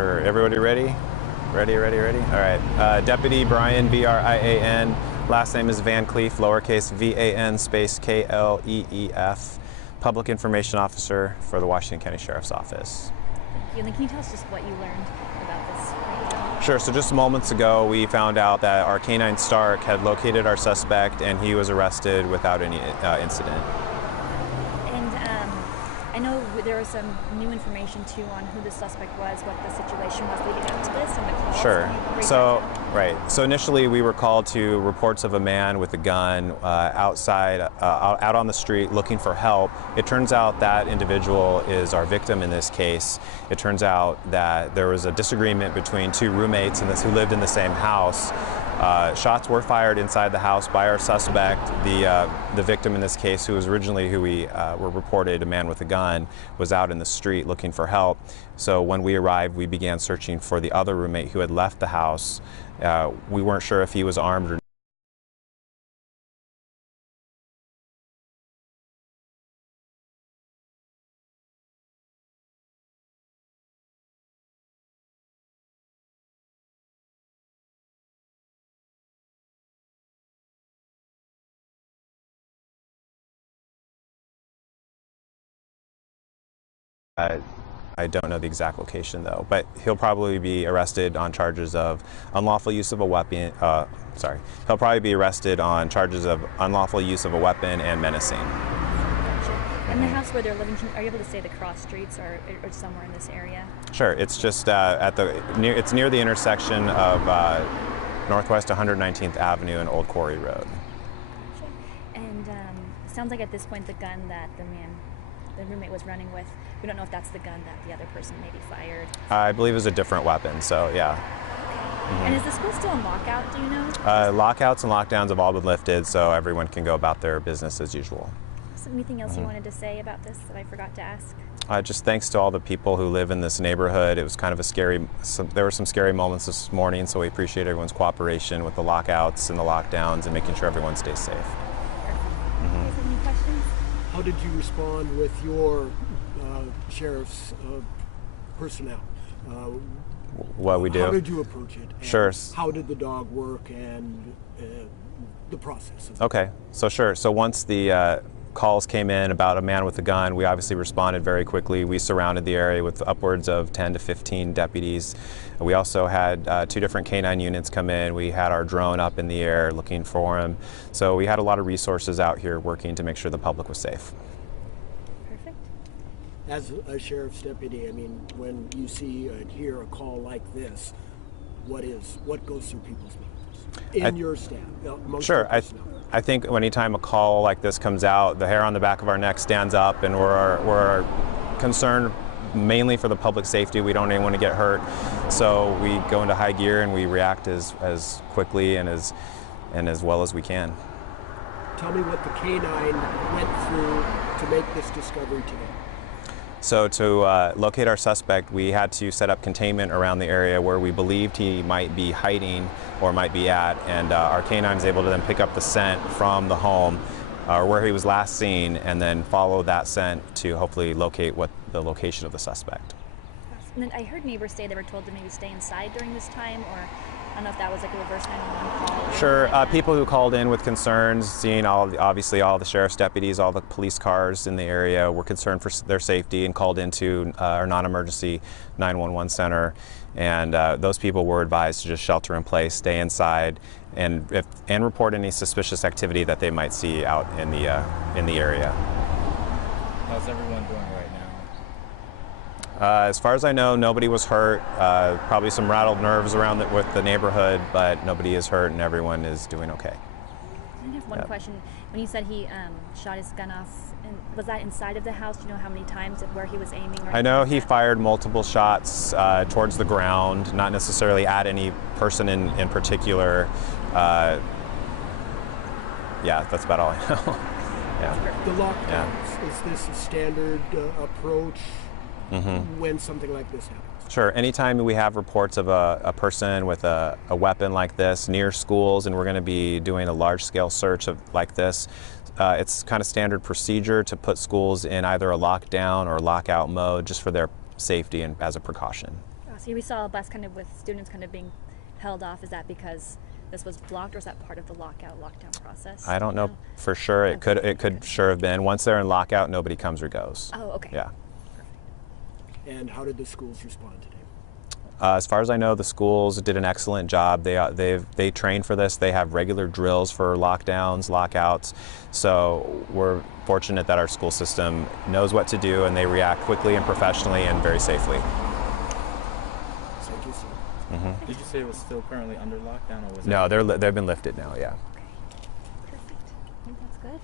Sure. Everybody ready? Ready? All right. Deputy Brian, B-R-I-A-N. Last name is Van Cleef, lowercase V-A-N space K-L-E-E-F. Public Information Officer for the Washington County Sheriff's Office. Thank you. And then can you tell us just what you learned about this? Sure. So just moments ago, we found out that our Canine Stark had located our suspect, and he was arrested without any incident. I know there was some new information too on who the suspect was, what the situation was leading up to this, and the calls. Sure. So initially we were called to reports of a man with a gun outside, out on the street looking for help. It turns out that individual is our victim in this case. It turns out that there was a disagreement between two roommates who lived in the same house. Shots were fired inside the house by our suspect. The victim in this case, who was originally who we were reported, a man with a gun, was out in the street looking for help. So when we arrived, we began searching for the other roommate who had left the house. We weren't sure if he was armed or not. I don't know the exact location though, but he'll probably be arrested on charges of unlawful use of a weapon. He'll probably be arrested on charges of unlawful use of a weapon and menacing. Gotcha. And the house where they're living, are you able to say the cross streets or somewhere in this area? Sure. It's just it's near the intersection of Northwest 119th Avenue and Old Quarry Road. Gotcha. And it sounds like at this point the gun that the roommate was running with, we don't know if that's the gun that the other person maybe fired. I believe it was a different weapon, so yeah. Okay. And is the school still in lockout, do you know? Lockouts and lockdowns have all been lifted, so everyone can go about their business as usual. So anything else you wanted to say about this that I forgot to ask? Just thanks to all the people who live in this neighborhood. It was kind of there were some scary moments this morning, so we appreciate everyone's cooperation with the lockouts and the lockdowns and making sure everyone stays safe. Perfect. You guys have any questions? How did you respond with your sheriff's personnel? What we do? How did you approach it? Sure. How did the dog work and the process? Okay, so once the calls came in about a man with a gun, we obviously responded very quickly. We surrounded the area with upwards of 10 to 15 deputies. We also had 2 different canine units come in. We had our drone up in the air looking for him. So we had a lot of resources out here working to make sure the public was safe. Perfect. As a sheriff's deputy, I mean, when you see and hear a call like this, what goes through people's minds? In your staff? Sure. I think anytime a call like this comes out, the hair on the back of our neck stands up, and we're concerned mainly for the public safety. We don't even want to get hurt, so we go into high gear and we react as quickly and as well as we can. Tell me what the canine went through to make this discovery today. So to locate our suspect, we had to set up containment around the area where we believed he might be hiding or might be at, and our canine is able to then pick up the scent from the home or where he was last seen, and then follow that scent to hopefully locate what the location of the suspect. And then I heard neighbors say they were told to maybe stay inside during this time, or I don't know if that was like a reverse 911 call. Sure. People who called in with concerns, seeing obviously all the sheriff's deputies, all the police cars in the area, were concerned for their safety and called into our non-emergency 911 center. And those people were advised to just shelter in place, stay inside, and report any suspicious activity that they might see out in the area. How's everyone doing right now? As far as I know, nobody was hurt. Probably some rattled nerves around with the neighborhood, but nobody is hurt and everyone is doing okay. I have one question. When you said he shot his gun off, was that inside of the house? Do you know how many times and where he was aiming? I know he fired multiple shots towards the ground, not necessarily at any person in particular. Yeah, that's about all I know. Yeah. The lockouts, is this a standard approach when something like this happens? Sure. Anytime we have reports of a person with a weapon like this near schools, and we're going to be doing a large-scale search like this, it's kind of standard procedure to put schools in either a lockdown or lockout mode just for their safety and as a precaution. So we saw a bus kind of with students kind of being held off. Is that because this was blocked, or is that part of the lockdown process? I don't know for sure. It could Okay. sure have been. Once they're in lockout, nobody comes or goes. Oh, okay. Yeah. And how did the schools respond today? As far as I know, the schools did an excellent job. They train for this. They have regular drills for lockdowns, lockouts. So we're fortunate that our school system knows what to do, and they react quickly and professionally and very safely. Thank you, sir. Mm-hmm. Did you say it was still currently under lockdown, or was it? No, they've been lifted now. Yeah. Okay. Perfect. I think that's good.